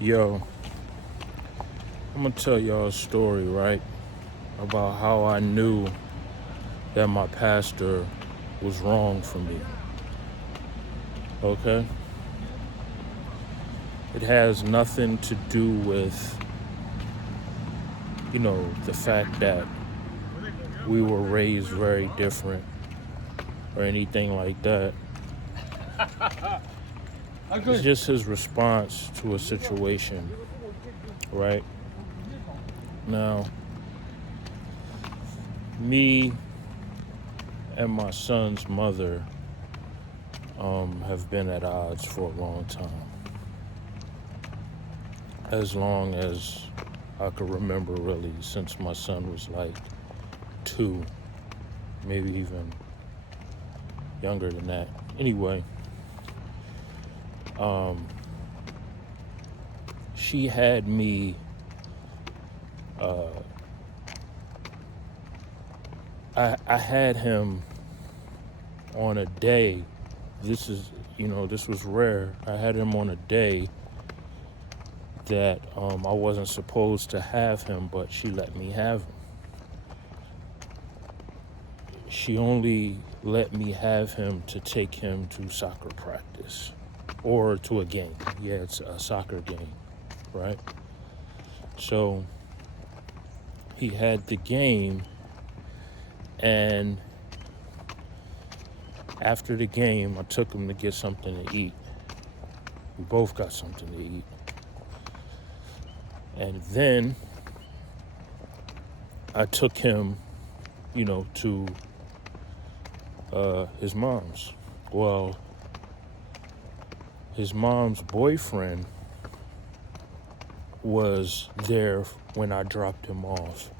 Yo, I'm gonna tell y'all a story, right? About how I knew that my pastor was wrong for me. Okay? It has nothing to do with, the fact that we were raised very different or anything like that. It's just his response to a situation, right? Now, me and my son's mother have been at odds for a long time. As long as I could remember, really, since my son was like 2, maybe even younger than that. Anyway, she had me I had him on a day. This was rare. I had him on a day that I wasn't supposed to have him, but she let me have him. She only let me have him to take him to soccer practice or to a game. Yeah, it's a soccer game, right? So he had the game, and after the game, I took him to get something to eat. We both got something to eat. And then I took him, to his mom's. Well, his mom's boyfriend was there when I dropped him off.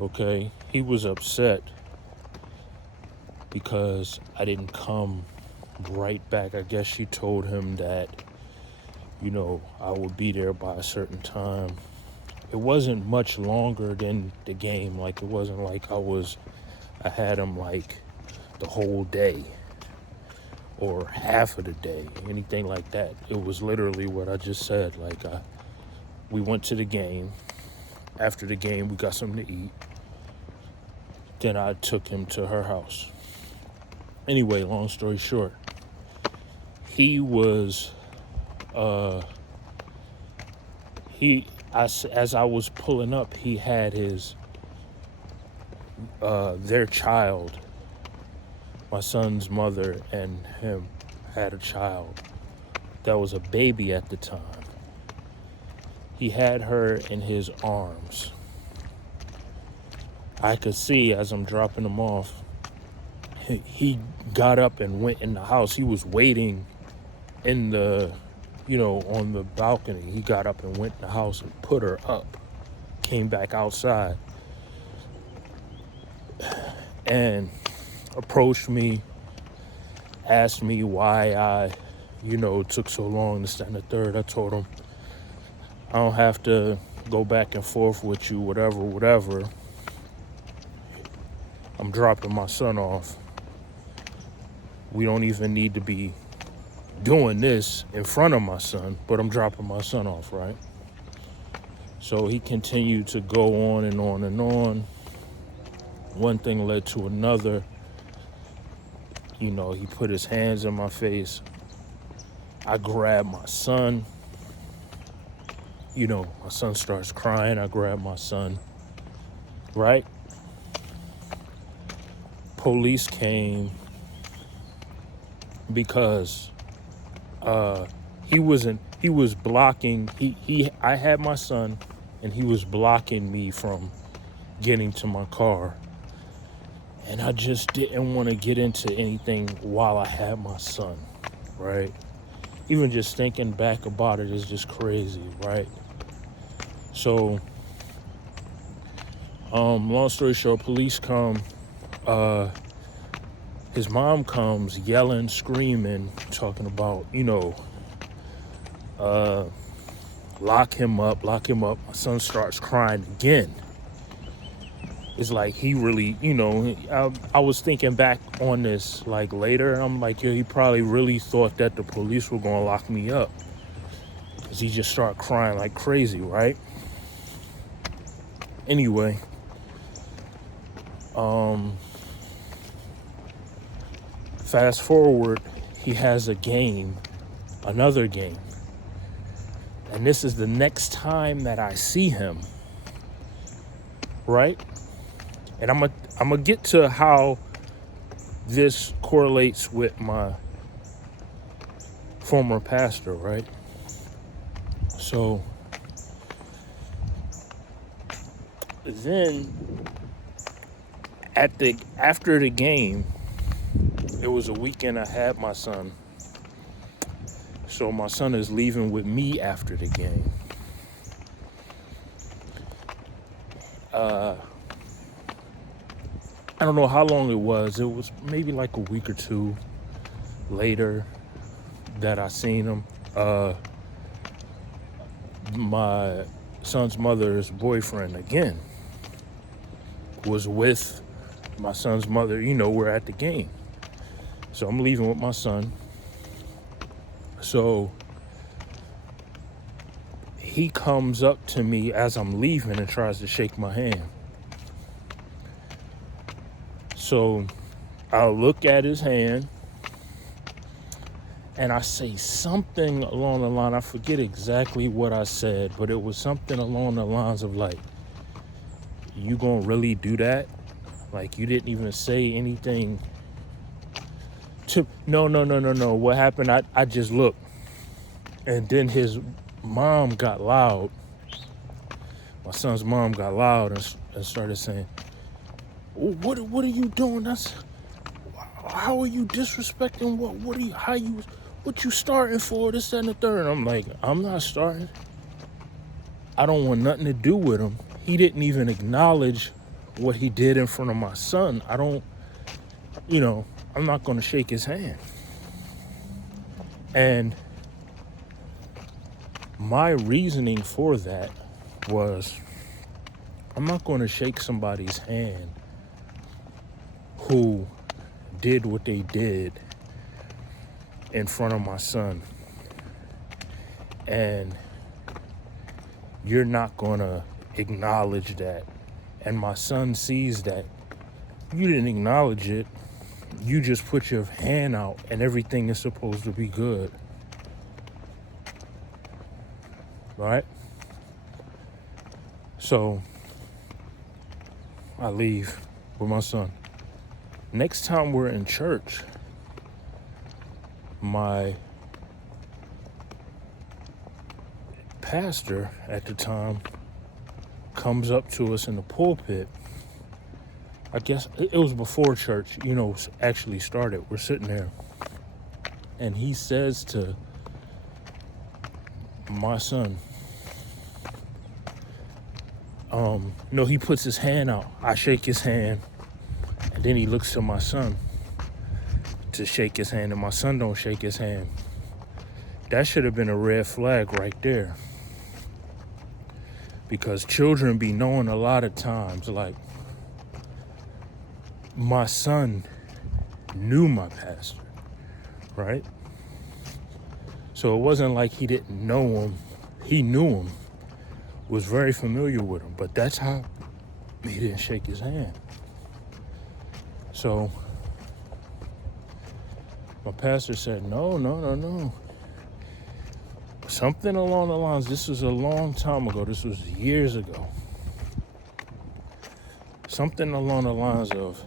Okay? He was upset because I didn't come right back. I guess she told him that, I would be there by a certain time. It wasn't much longer than the game. Like, it wasn't like I had him like the whole day or half of the day, anything like that. It was literally what I just said. Like, we went to the game. After the game, we got something to eat. Then I took him to her house. Anyway, long story short, he was, as I was pulling up, he had their child, my son's mother and him had a child that was a baby at the time. He had her in his arms. I could see as I'm dropping him off, he got up and went in the house. He was waiting in the, on the balcony. He got up and went in the house and put her up, came back outside and approached me, asked me why I, took so long, this, that, and the third. I told him, I don't have to go back and forth with you, whatever. I'm dropping my son off. We don't even need to be doing this in front of my son, but I'm dropping my son off, right? So he continued to go on and on and on. One thing led to another. He put his hands in my face. I grabbed my son. My son starts crying. I grab my son, right? Police came because he was blocking, I had my son and he was blocking me from getting to my car. And I just didn't want to get into anything while I had my son, right? Even just thinking back about it is just crazy, right? So, long story short, police come. His mom comes yelling, screaming, talking about, lock him up. My son starts crying again. It's like he really, I was thinking back on this like later, and I'm like, he probably really thought that the police were gonna lock me up. He just started crying like crazy, right? Anyway, fast forward, he has another game. And this is the next time that I see him, right? And I'm gonna get to how this correlates with my former pastor, right? So then after the game, it was a weekend I had my son. So my son is leaving with me after the game. I don't know how long it was. It was maybe like a week or two later that I seen him. My son's mother's boyfriend again was with my son's mother. We're at the game. So I'm leaving with my son. So he comes up to me as I'm leaving and tries to shake my hand. So I look at his hand and I say something along the line. I forget exactly what I said, but it was something along the lines of like, you gonna really do that? Like, you didn't even say anything to, no. What happened, I just looked. And then his mom got loud. My son's mom got loud and started saying, what are you doing? How are you disrespecting what you starting for, this, that, and the third? And I'm like, I'm not starting. I don't want nothing to do with him. He didn't even acknowledge what he did in front of my son. I'm not going to shake his hand. And my reasoning for that was, I'm not going to shake somebody's hand who did what they did in front of my son. And you're not going to acknowledge that. And my son sees that you didn't acknowledge it. You just put your hand out and everything is supposed to be good. Right? So I leave with my son. Next time we're in church, my pastor at the time comes up to us in the pulpit. I guess it was before church, actually started. We're sitting there. And he says to my son, he puts his hand out. I shake his hand. And then he looks to my son to shake his hand. And my son don't shake his hand. That should have been a red flag right there. Because children be knowing a lot of times, like, my son knew my pastor, right? So it wasn't like he didn't know him. He knew him, was very familiar with him, but that's how he didn't shake his hand. So my pastor said, no. Something along the lines, this was a long time ago, this was years ago. Something along the lines of,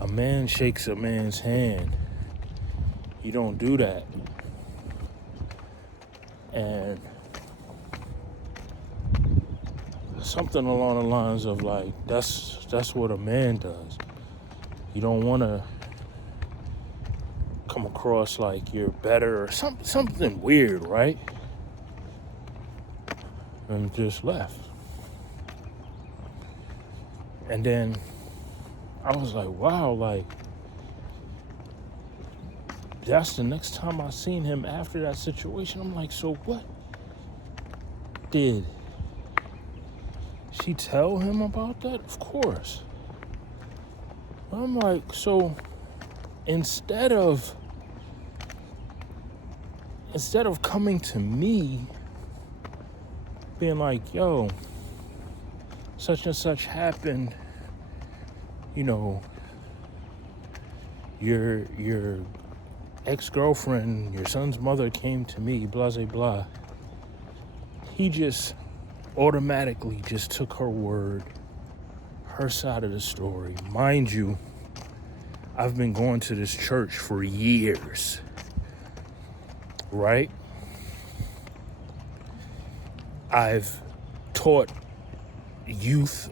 a man shakes a man's hand. You don't do that. And something along the lines of like, that's what a man does. You don't want to come across like you're better or something weird, right? And just left. And then I was like, wow, like, that's the next time I seen him after that situation. I'm like, so what did she tell him about that? Of course. I'm like, so instead of instead of coming to me, being like, yo, such and such happened, you know, your ex-girlfriend, your son's mother came to me, blah, blah, blah. He just automatically just took her word, her side of the story. Mind you, I've been going to this church for years, right? I've taught youth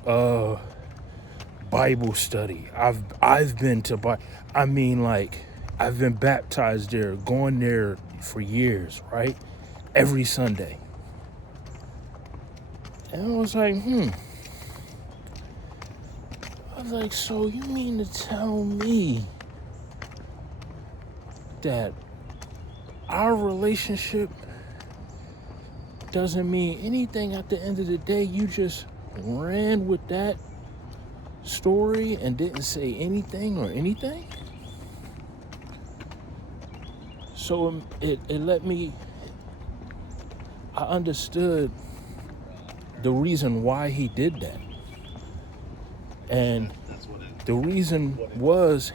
Bible study. I've been to I've been baptized there, going there for years, right? Every Sunday. And I was like, I was like, so you mean to tell me that our relationship doesn't mean anything at the end of the day? You just ran with that story and didn't say anything or anything? So it let me, I understood the reason why he did that. And the reason was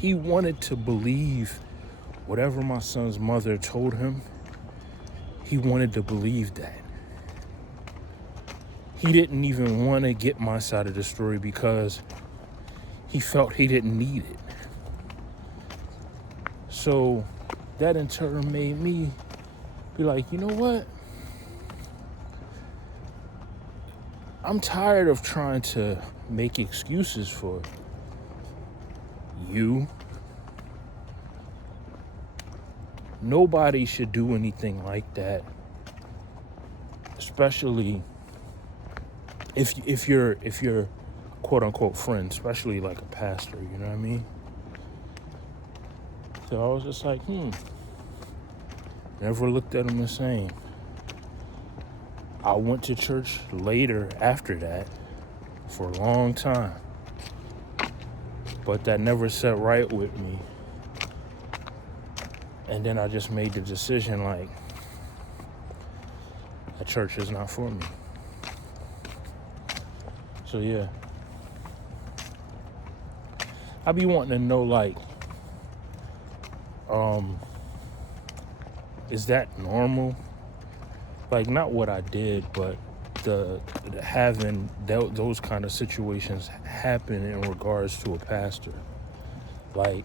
he wanted to believe whatever my son's mother told him. He wanted to believe that. He didn't even want to get my side of the story because he felt he didn't need it. So that in turn made me be like, you know what? I'm tired of trying to make excuses for you. Nobody should do anything like that, especially if you're quote unquote friend, especially like a pastor, you know what I mean? So I was just like, never looked at him the same. I went to church later after that for a long time, but that never sat right with me. And then I just made the decision, like, that church is not for me. So yeah, I be wanting to know, like, is that normal? Like, not what I did, but the having those kind of situations happen in regards to a pastor. Like,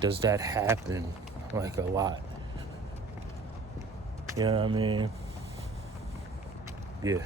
does that happen like a lot? You know what I mean? Yeah.